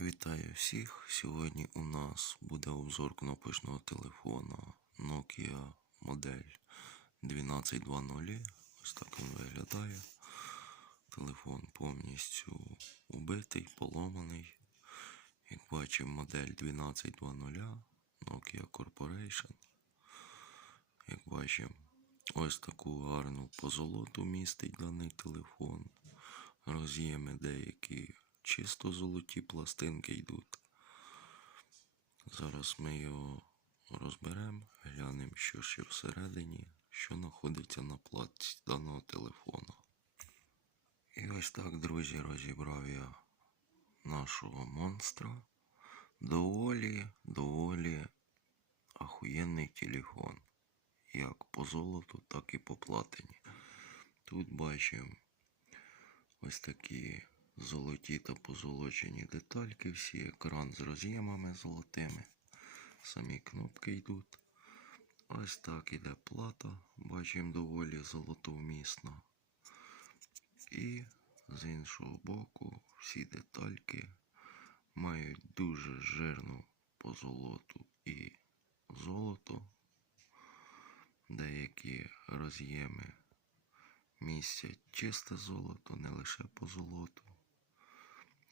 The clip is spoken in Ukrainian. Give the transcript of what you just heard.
Вітаю всіх! Сьогодні у нас буде обзор кнопочного телефона Nokia модель 1220. Ось так він виглядає. Телефон повністю убитий, поломаний. Як бачимо, модель 1220 Nokia Corporation. Як бачимо, ось таку гарну позолоту містить даний телефон. Роз'єми деякі чисто золоті пластинки йдуть. Зараз ми його розберемо, глянемо, що ще всередині, що знаходиться на платці даного телефону. І ось так, друзі, розібрав я нашого монстра. Доволі, доволі ахуєнний телефон. Як по золоту, так і по платині. Тут бачимо ось такі золоті та позолочені детальки, всі екран з роз'ємами золотими. Самі кнопки йдуть. Ось так іде плата. Бачимо доволі золотовмісна. І з іншого боку всі детальки мають дуже жирну позолоту і золото. Деякі роз'єми містять чисте золото, не лише позолоту.